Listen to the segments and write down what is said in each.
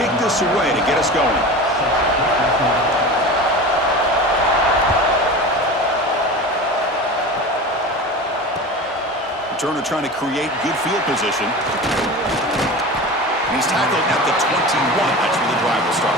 kick this away to get us going. Turner trying to create good field position. And he's tackled at the 21. That's where the drive will start.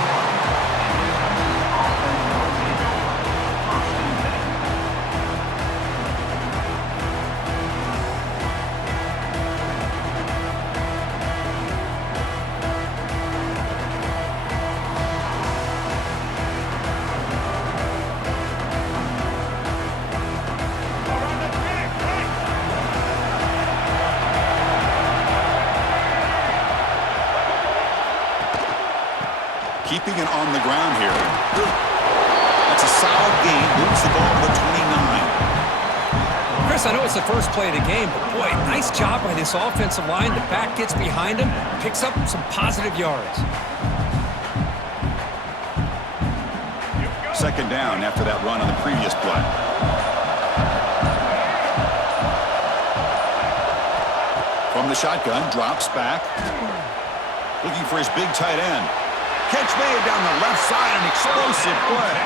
Keeping it on the ground here. That's a solid gain. Moves the ball to the 29. Chris, I know it's the first play of the game, but boy, nice job by this offensive line. The back gets behind him, picks up some positive yards. Second down after that run on the previous play. From the shotgun, drops back. Looking for his big tight end. Catch made down the left side, an explosive play.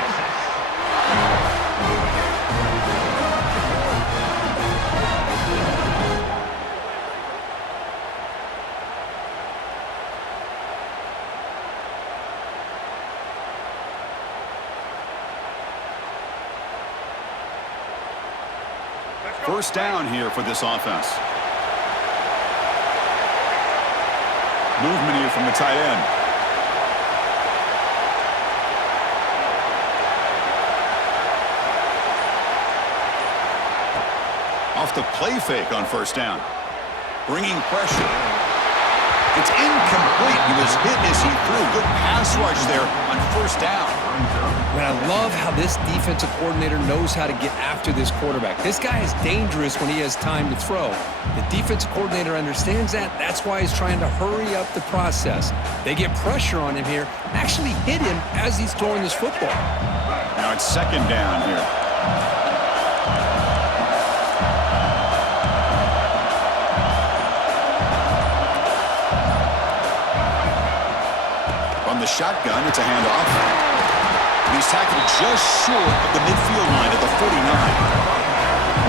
First down here for this offense. Movement here from the tight end. Off the play fake on first down. Bringing pressure. It's incomplete. He was hit as he threw. Good pass rush there on first down. And I love how this defensive coordinator knows how to get after this quarterback. This guy is dangerous when he has time to throw. The defensive coordinator understands that. That's why he's trying to hurry up the process. They get pressure on him here, actually hit him as he's throwing this football. Now it's second down here. From the shotgun, it's a handoff. He's tackled just short of the midfield line at the 49.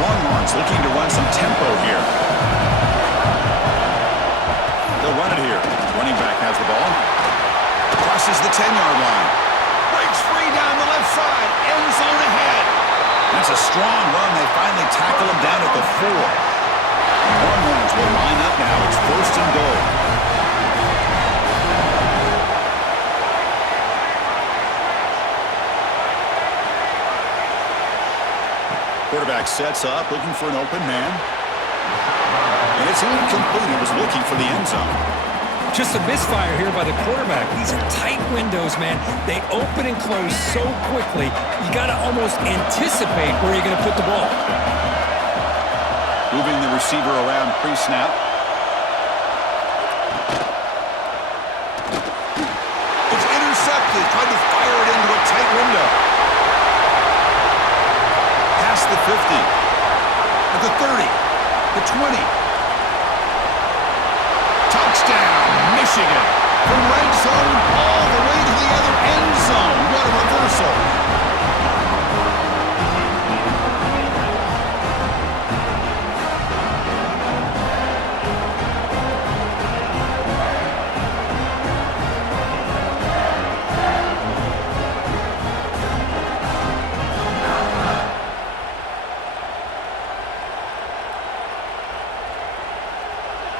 Longhorns looking to run some tempo here. They'll run it here. Running back has the ball. Crosses the 10-yard line. Breaks free down the left side. End zone ahead. That's a strong run. They finally tackle him down at the 4. Longhorns will line up now. It's first and goal. Quarterback sets up, looking for an open man. And it's incomplete. He was looking for the end zone. Just a misfire here by the quarterback. These are tight windows, man. They open and close so quickly, you got to almost anticipate where you're going to put the ball. Moving the receiver around pre-snap. It's intercepted. Tried to fire it into a tight window. The 50, at the 30, the 20. Touchdown, Michigan. From red zone all the way to the other end zone. What a reversal.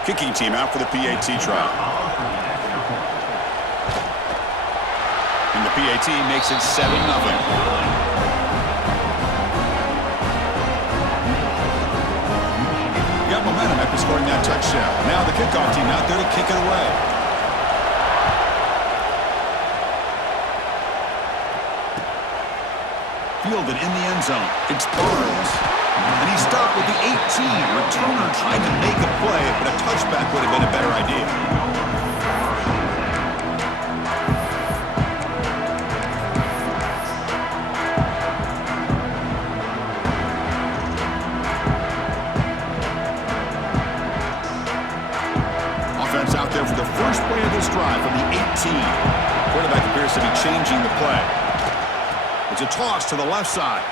Kicking team out for the PAT trial. And the PAT makes it 7-0. Got momentum after scoring that touchdown. Now the kickoff team out there to kick it away. Fielded in the end zone. It's Burns. And he stopped with the 18. Returner trying to make a play, but a touchback would have been a better idea. Offense out there for the first play of this this drive from the 18. Quarterback appears to be changing the play. It's a toss to the left side.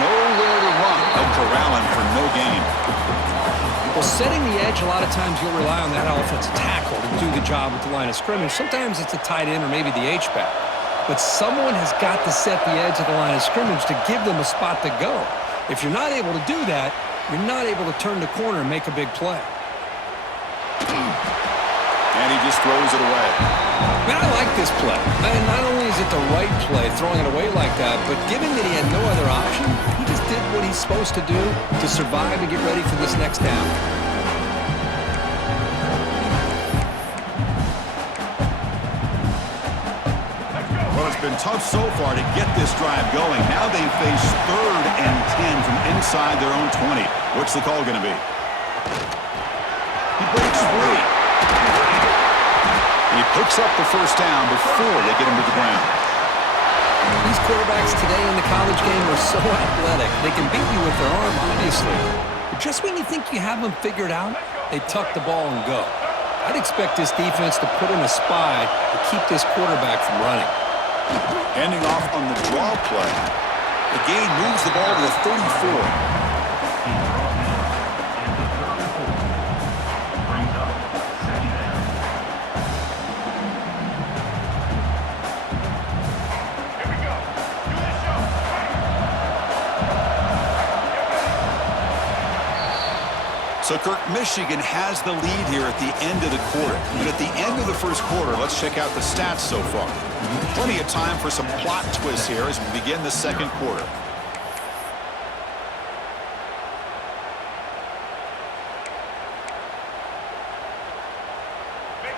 Nowhere to run. They'll corral him for no gain. Well, setting the edge, a lot of times you'll rely on that offensive tackle to do the job with the line of scrimmage. Sometimes it's a tight end or maybe the H-back. But someone has got to set the edge of the line of scrimmage to give them a spot to go. If you're not able to do that, you're not able to turn the corner and make a big play. And he just throws it away. Man, I like this play. And not only is it the right play, throwing it away like that, but given that he had no other option, he just did what he's supposed to do to survive and get ready for this next down. Well, it's been tough so far to get this drive going. Now they face 3rd and 10 from inside their own 20. What's the call going to be? He breaks free. And he picks up the first down before they get him to the ground. These quarterbacks today in the college game are so athletic. They can beat you with their arm, obviously. But just when you think you have them figured out, they tuck the ball and go. I'd expect this defense to put in a spy to keep this quarterback from running. Handing off on the draw play. The gain moves the ball to the 34. So, Kirk, Michigan has the lead here at the end of the quarter. And at the end of the first quarter, let's check out the stats so far. Plenty of time for some plot twists here as we begin the second quarter.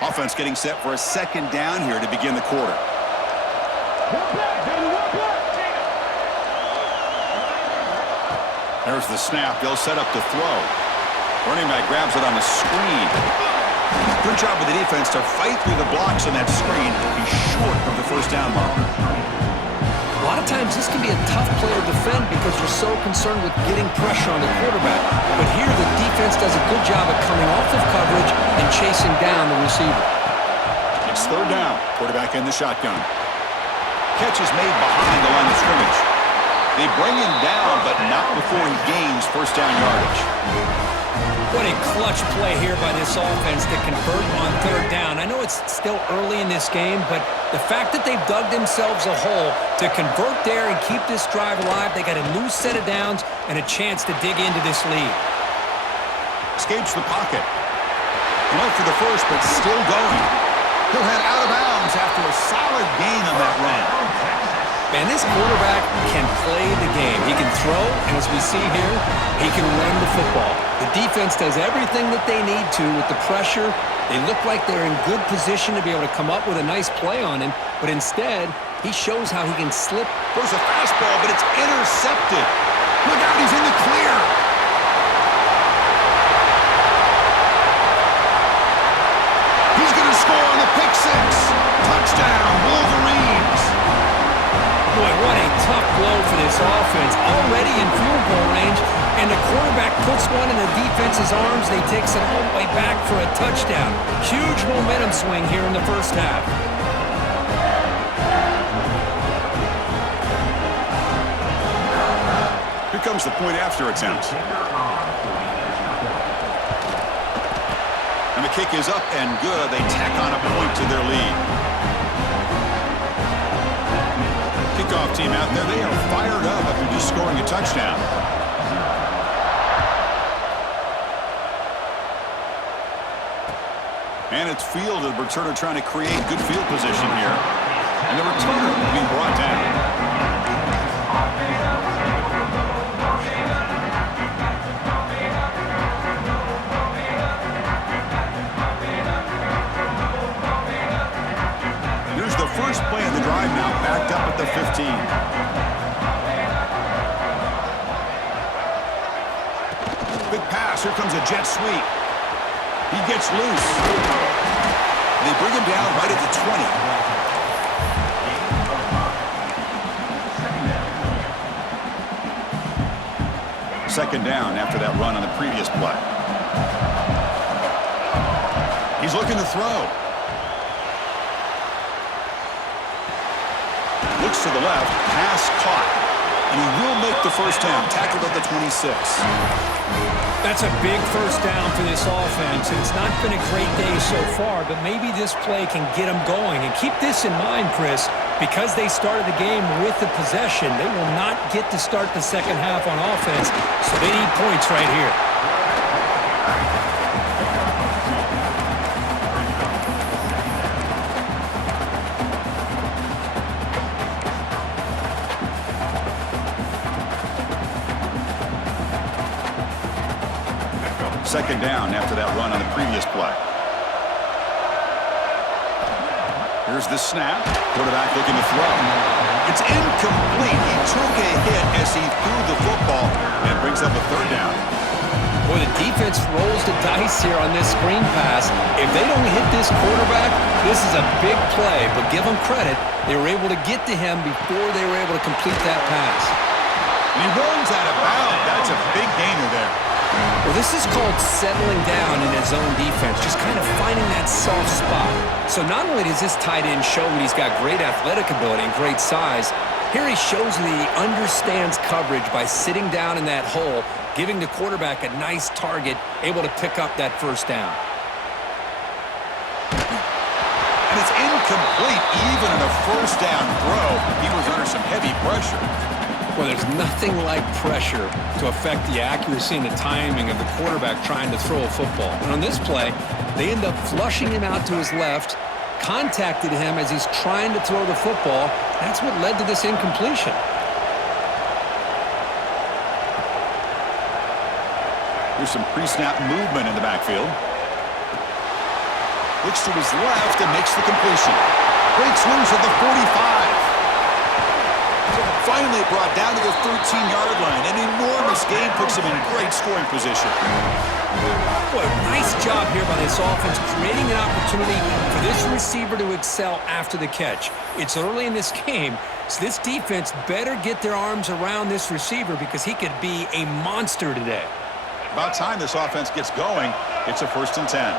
Offense getting set for a second down here to begin the quarter. There's the snap. They'll set up to throw. Running back grabs it on the screen. Good job with the defense to fight through the blocks on that screen. He's short of the first down mark. A lot of times this can be a tough play to defend because you're so concerned with getting pressure on the quarterback. But here the defense does a good job of coming off of coverage and chasing down the receiver. It's 3rd down. Quarterback in the shotgun. Catch is made behind the line of scrimmage. They bring him down, but not before he gains first down yardage. What a clutch play here by this offense to convert on 3rd down. I know it's still early in this game, but the fact that they've dug themselves a hole to convert there and keep this drive alive, they got a new set of downs and a chance to dig into this lead. Escapes the pocket. Went for the first, but still going. He'll head out of bounds after a solid gain on that run. Man, this quarterback can play the game. He can throw, and as we see here, he can run the football. The defense does everything that they need to with the pressure. They look like they're in good position to be able to come up with a nice play on him, but instead, he shows how he can slip. There's a fastball, but it's intercepted. Look out, he's in the clear. He's going to score on the pick six. Touchdown, Wolverines. Boy, what a tough blow for this offense. Already in field goal range, and the quarterback puts one in the defense's arms. They takes it all the way back for a touchdown. Huge momentum swing here in the first half. Here comes the point after attempt. And the kick is up and good. They tack on a point to their lead. Kickoff team out there, they are fired up after just scoring a touchdown. And it's fielded. The returner trying to create good field position here. And the returner being brought down. Here's the first play of the drive now, backed up at the 15. Big pass. Here comes a jet sweep. He gets loose. They bring him down right at the 20. Second down after that run on the previous play. He's looking to throw. Looks to the left. Pass caught. And he will make the first down. Tackled at the 26. That's a big first down for this offense, and it's not been a great day so far, but maybe this play can get them going. And keep this in mind, Chris, because they started the game with the possession, they will not get to start the second half on offense, so they need points right here. Second down after that run on the previous play. Here's the snap. Quarterback looking to throw. It's incomplete. He took a hit as he threw the football and brings up a third down. Boy, the defense rolls the dice here on this screen pass. If they don't hit this quarterback, this is a big play, but give them credit. They were able to get to him before they were able to complete that pass. And he runs out of bounds. That's a big gainer there. Well, this is called settling down in his own defense, just kind of finding that soft spot. So not only does this tight end show that he's got great athletic ability and great size, here he shows that he understands coverage by sitting down in that hole, giving the quarterback a nice target, able to pick up that first down. And it's incomplete even in a first down throw. He was under some heavy pressure. Well, there's nothing like pressure to affect the accuracy and the timing of the quarterback trying to throw a football. And on this play, they end up flushing him out to his left, contacted him as he's trying to throw the football. That's what led to this incompletion. There's some pre-snap movement in the backfield. Looks to his left and makes the completion. Breaks loose at the 45. Finally brought down to the 13-yard line. An enormous gain puts him in great scoring position. Boy, nice job here by this offense, creating an opportunity for this receiver to excel after the catch. It's early in this game, so this defense better get their arms around this receiver because he could be a monster today. About time this offense gets going. It's a 1st and 10.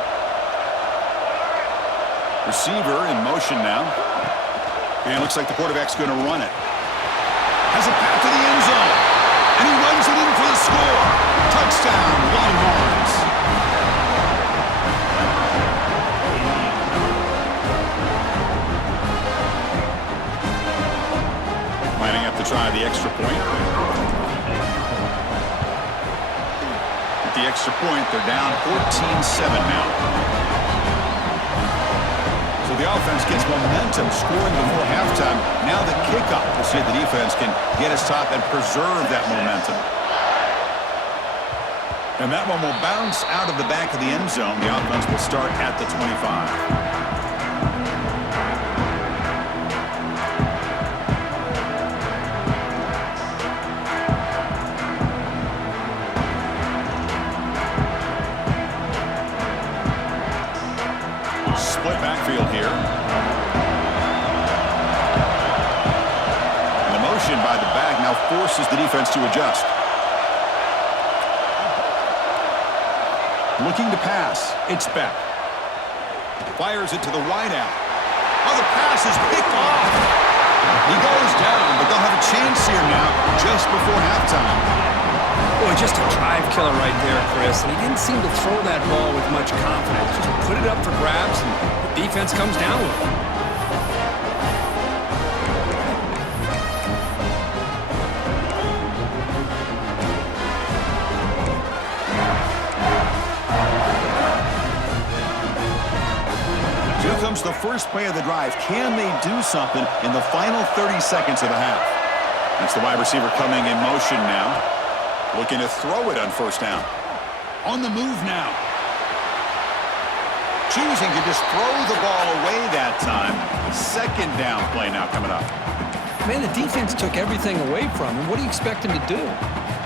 Receiver in motion now. And it looks like the quarterback's going to run it. Has a path to the end zone. And he runs it in for the score. Touchdown, Longhorns. Lining up to try the extra point. At the extra point, they're down 14-7 now. So the offense gets momentum, scoring before halftime. Now the kickoff. We'll see if the defense can get his top and preserve that momentum. And that one will bounce out of the back of the end zone. The offense will start at the 25. Split backfield here. And the motion by the back now forces the defense to adjust. Looking to pass. It's Beck. Fires it to the wideout. Oh, the pass is picked off. He goes down, but they'll have a chance here now just before halftime. Boy, just a drive killer right there, Chris. And he didn't seem to throw that ball with much confidence. Just put it up for grabs, and the defense comes down with it. Here comes the first play of the drive. Can they do something in the final 30 seconds of the half? That's the wide receiver coming in motion now. Looking to throw it on first down. On the move now. Choosing to just throw the ball away that time. Second down play now coming up. Man, the defense took everything away from him. What do you expect him to do?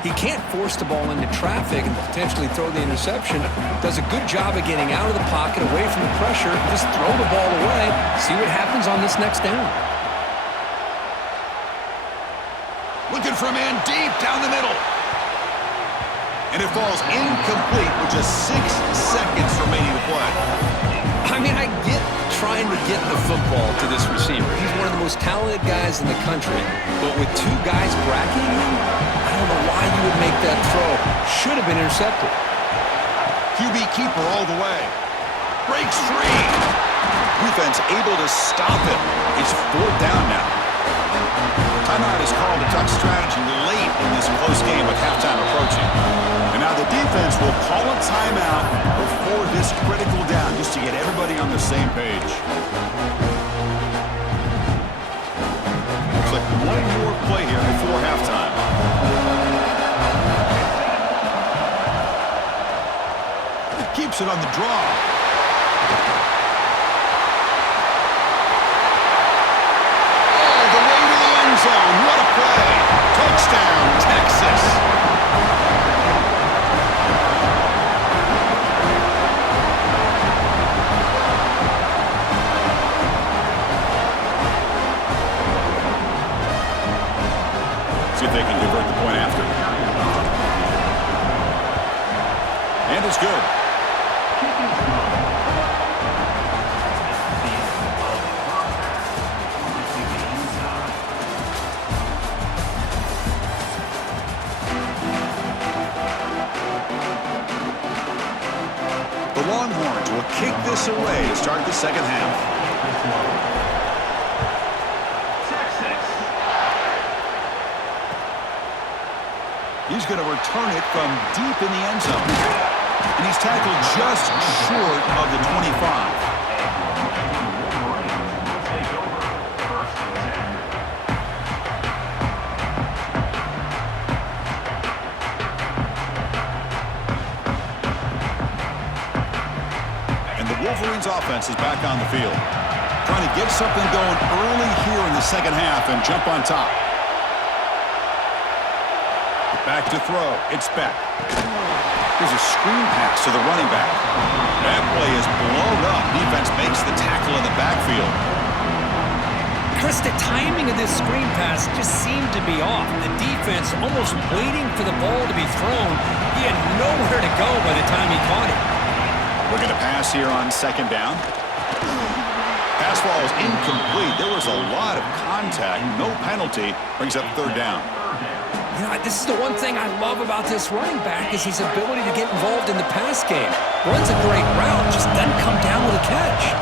He can't force the ball into traffic and potentially throw the interception. Does a good job of getting out of the pocket, away from the pressure. Just throw the ball away. See what happens on this next down. Looking for a man deep down the middle. And it falls incomplete with just 6 seconds remaining to play. mean, I get trying to get the football to this receiver. He's one of the most talented guys in the country. But with two guys bracketing him, I don't know why you would make that throw. Should have been intercepted. QB keeper all the way. Breaks free. Defense able to stop him. It's 4th down now. Timeout is called to talk strategy late in this close game with halftime approaching. And now the defense will call a timeout before this critical down just to get everybody on the same page. Looks like one more play here before halftime. Keeps it on the draw. Oh, the way to the end zone. What a play. Touchdown, Texas. See if they can convert the point after. And it's good. The Longhorns will kick this away to start the second half. He's going to return it from deep in the end zone. And he's tackled just short of the 25. Wolverines offense is back on the field. Trying to get something going early here in the second half and jump on top. Back to throw. It's Beck. There's a screen pass to the running back. That play is blown up. Defense makes the tackle in the backfield. Chris, the timing of this screen pass just seemed to be off. The defense almost waiting for the ball to be thrown. He had nowhere to go by the time he caught it. Looking to pass here on second down. Pass ball is incomplete. There was a lot of contact. No penalty. Brings up 3rd down. You know, this is the one thing I love about this running back is his ability to get involved in the pass game. Runs a great route, just doesn't come down with a catch.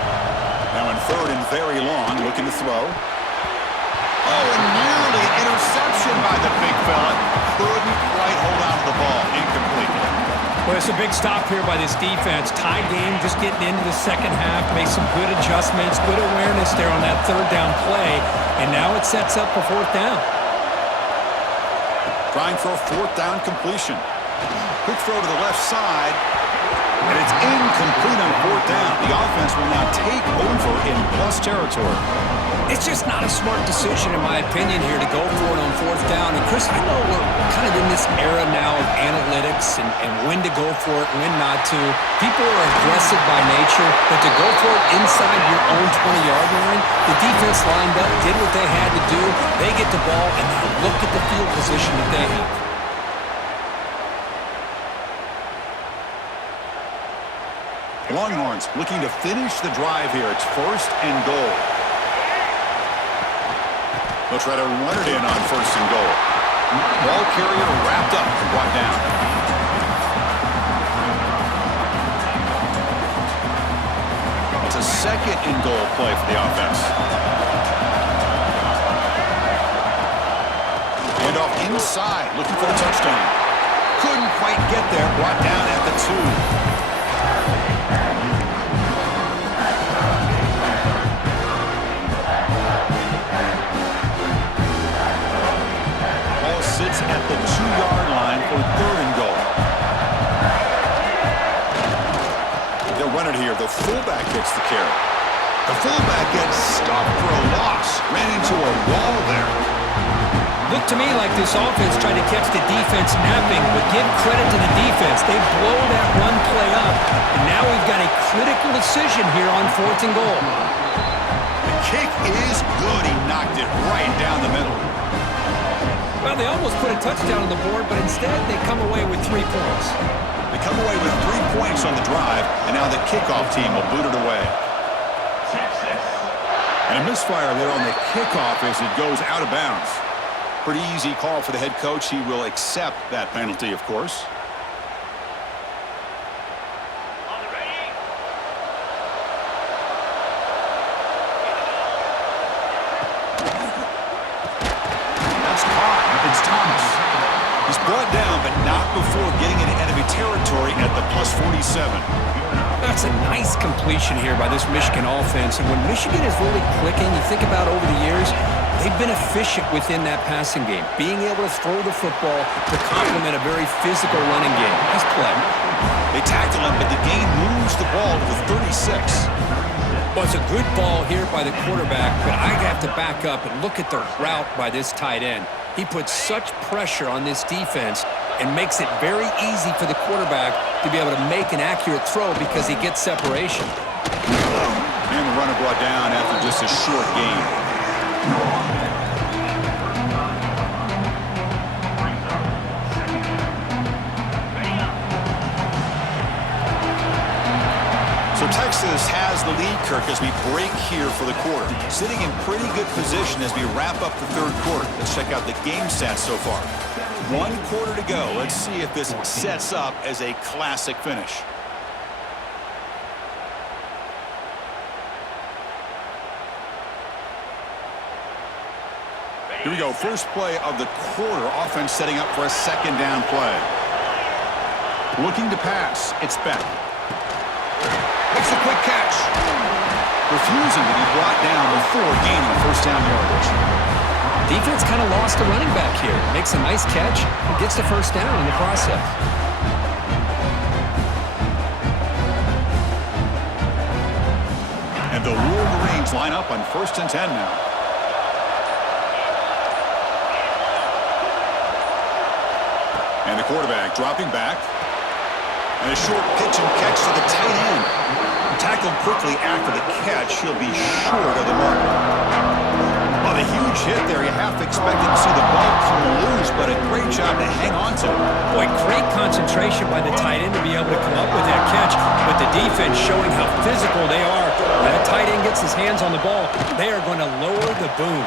Now in 3rd and very long, looking to throw. Oh, and nearly an interception by the big fella. Couldn't quite hold on to the ball. Incomplete. Well, it's a big stop here by this defense. Tie game, just getting into the second half, make some good adjustments, good awareness there on that 3rd down play, and now it sets up for 4th down. Trying for a 4th down completion. Quick throw to the left side, and it's incomplete on 4th down. The offense will now take over in plus territory. It's just not a smart decision, in my opinion, here to go for it on 4th down. And, Chris, I know we're kind of in this era now of analytics and when to go for it, when not to. People are aggressive by nature, but to go for it inside your own 20-yard line, the defense lined up, did what they had to do. They get the ball, and now look at the field position that they have. Longhorns looking to finish the drive here. It's 1st and goal. They'll try to run it in on 1st and goal. Ball carrier wrapped up and brought down. It's a 2nd and goal play for the offense. Hand off inside, looking for the touchdown. Couldn't quite get there, brought down at the 2. Sits at the 2-yard line for 3rd and goal. They'll run it here. The fullback gets the carry. The fullback gets stopped for a loss. Ran into a wall there. Looked to me like this offense tried to catch the defense napping, but give credit to the defense. They blow that run play up, and now we've got a critical decision here on 4th and goal. The kick is good. He knocked it right down the middle. Well, they almost put a touchdown on the board, but instead they come away with 3 points. They come away with 3 points on the drive, and now the kickoff team will boot it away. And a misfire there on the kickoff as it goes out of bounds. Pretty easy call for the head coach. He will accept that penalty, of course. That's caught. It's Thomas. He's brought down, but not before getting into enemy territory at the plus 47. That's a nice completion here by this Michigan offense. And when Michigan is really clicking, you think about over the years, they've been efficient within that passing game, being able to throw the football to complement a very physical running game. Nice play. They tackle him, but the gain moves the ball to the 36. Well, it's a good ball here by the quarterback, but I have to back up and look at the route by this tight end. He puts such pressure on this defense and makes it very easy for the quarterback to be able to make an accurate throw because he gets separation. And the runner brought down after just a short gain. So Texas has the lead, Kirk, as we break here for the quarter. Sitting in pretty good position as we wrap up the third quarter. Let's check out the game stats so far. 1 quarter to go. Let's see if this sets up as a classic finish. Here we go. First play of the quarter. Offense setting up for a second down play. Looking to pass. It's Beck. Makes a quick catch. Refusing to be brought down before gaining first down yardage. Defense kind of lost a running back here. Makes a nice catch and gets the first down in the process. And the Wolverines line up on 1st and 10 now. And the quarterback dropping back. And a short pitch and catch to the tight end. Tackled quickly after the catch. He'll be short of the mark. Well, a huge hit there. You half expected to see the ball come loose, but a great job to hang on to. Boy, great concentration by the tight end to be able to come up with that catch, but the defense showing how physical they are. When that tight end gets his hands on the ball, they are going to lower the boom.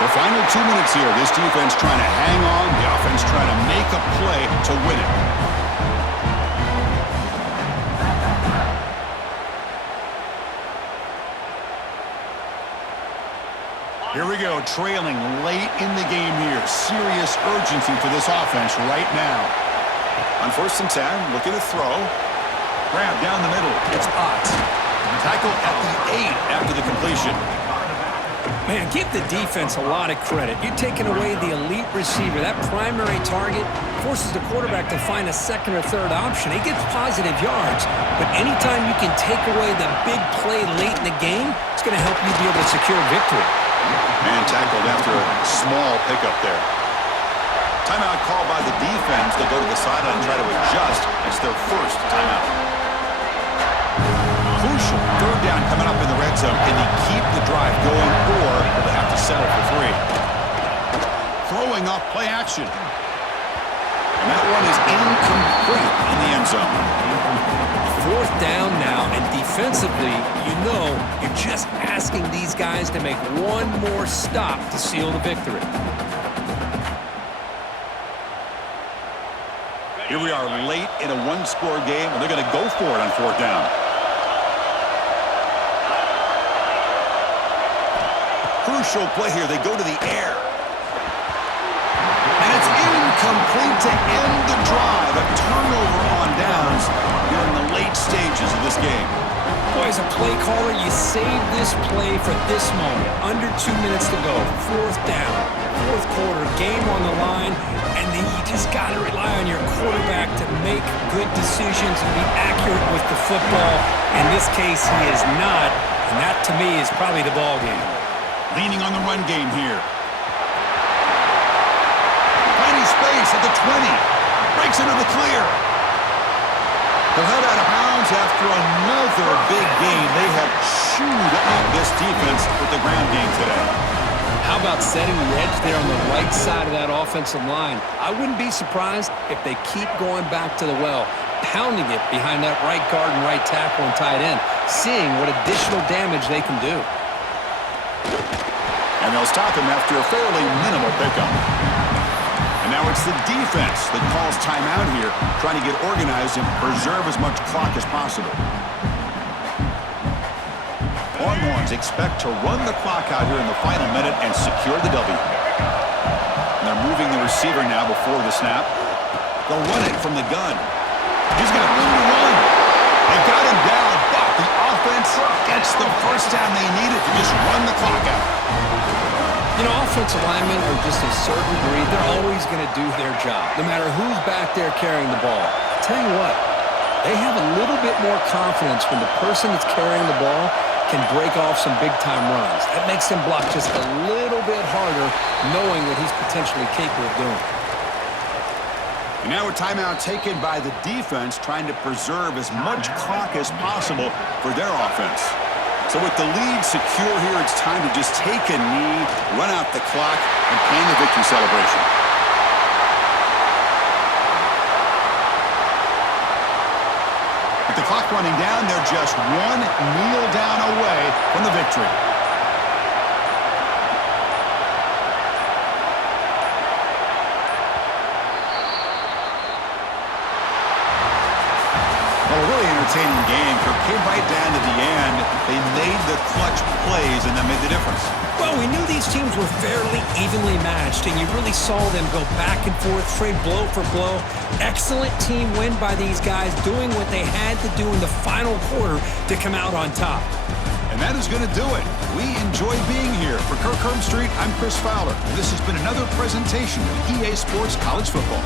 The final 2 minutes here. This defense trying to hang on. The offense trying to make a play to win it. Here we go, trailing late in the game here. Serious urgency for this offense right now. On 1st and 10, looking to throw. Grab down the middle. It's Ott. Tackle at the 8 after the completion. Man, give the defense a lot of credit. You're taking away the elite receiver. That primary target forces the quarterback to find a second or third option. He gets positive yards, but anytime you can take away the big play late in the game, it's going to help you be able to secure victory. And tackled after a small pickup there. Timeout called by the defense. They'll go to the sideline and try to adjust. It's their first timeout. Crucial. 3rd down coming up in the red zone. Can they keep the drive going, or will they have to settle for 3? Throwing off play action. And that one is incomplete in the end zone. 4th down now, and defensively, you know you're just asking these guys to make one more stop to seal the victory. Here we are late in a 1-score game, and they're going to go for it on 4th down. Crucial play here. They go to the air. And it's incomplete to end the drive. A turnover on downs here in the late stages of this game. Boy, as a play caller, you save this play for this moment. Under 2 minutes to go. 4th down. 4th quarter. Game on the line. And then you just got to rely on your quarterback to make good decisions and be accurate with the football. In this case, he is not. And that, to me, is probably the ball game. Leaning on the run game here. Finding space at the 20. Breaks into the clear. They'll head out of bounds after another big game. They have chewed up this defense with the ground game today. How about setting the edge there on the right side of that offensive line? I wouldn't be surprised if they keep going back to the well. pounding it behind that right guard and right tackle and tight end, seeing what additional damage they can do. And they'll stop him after a fairly minimal pickup. And now it's the defense that calls timeout here, trying to get organized and preserve as much clock as possible. Longhorns expect to run the clock out here in the final minute and secure the W. And they're moving the receiver now before the snap. They'll run it from the gun. He's got room to run. They got him down, but the offense gets the first down they needed to just run the clock out. You know, offensive linemen are just a certain breed. They're always going to do their job, no matter who's back there carrying the ball. I'll tell you what, they have a little bit more confidence when the person that's carrying the ball can break off some big-time runs. That makes him block just a little bit harder, knowing what he's potentially capable of doing. And now a timeout taken by the defense, trying to preserve as much clock as possible for their offense. So with the lead secure here, it's time to just take a knee, run out the clock, and plan the victory celebration. With the clock running down, they're just one kneel down away from the victory. Well, a really entertaining game. Kirk came right down to the end. They made the clutch plays, and that made the difference. Well, we knew these teams were fairly evenly matched, and you really saw them go back and forth, trade blow for blow. Excellent team win by these guys, doing what they had to do in the final quarter to come out on top. And that is going to do it. We enjoy being here. For Kirk Herbstreit, I'm Chris Fowler, and this has been another presentation of EA Sports College Football.